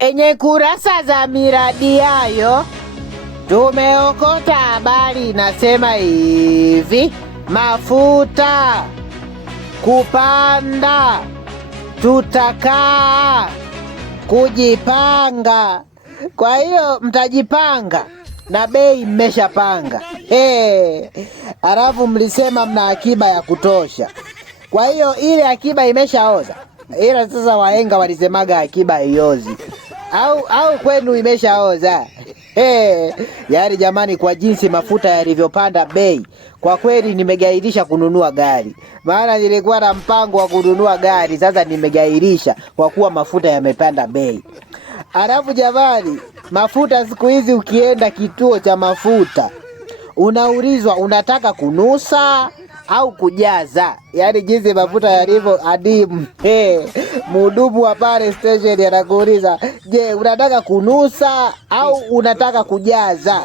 Kwenye kurasa za miradi yayo tumeokota habari inasema hivi: mafuta kupanda, tutakaa kujipanga. Kwa hiyo mtajipanga na bei mmeshapanga. Alafu mlisema mna akiba ya kutosha, kwa hiyo ile akiba imeshaoza. Ila sasa wahenga walisemaga akiba haiozi, au kwenu imeshaoza? Yaani jamani, kwa jinsi mafuta yalivyopanda bei, kwa kweli nimegairisha kununua gari. Maana nilikuwa na mpango wa kununua gari, sasa nimegairisha kwa kuwa mafuta yamepanda bei. Alafu jamani, mafuta siku hizi ukienda kituo cha mafuta unaulizwa unataka kunusa au kujaza. Yaani jinsi mafuta yalivyo adimu. Mhudumu wa pale station anakuuliza, je, unataka kunusa au unataka kujaza?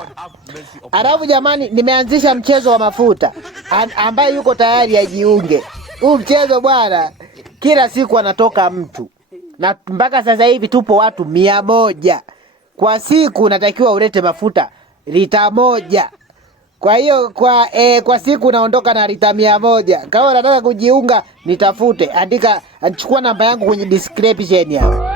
Alafu jamani, nimeanzisha mchezo wa mafuta ambaye yuko tayari ajiunge. Huu mchezo bwana, kila siku anatoka mtu, na mpaka sasa hivi tupo watu 100. Kwa siku unatakiwa ulete mafuta lita 1. Kwa hiyo kwa siku naondoka na lita 100. Kama unataka kujiunga nitafute, andika, chukua namba yangu kwenye description hapo.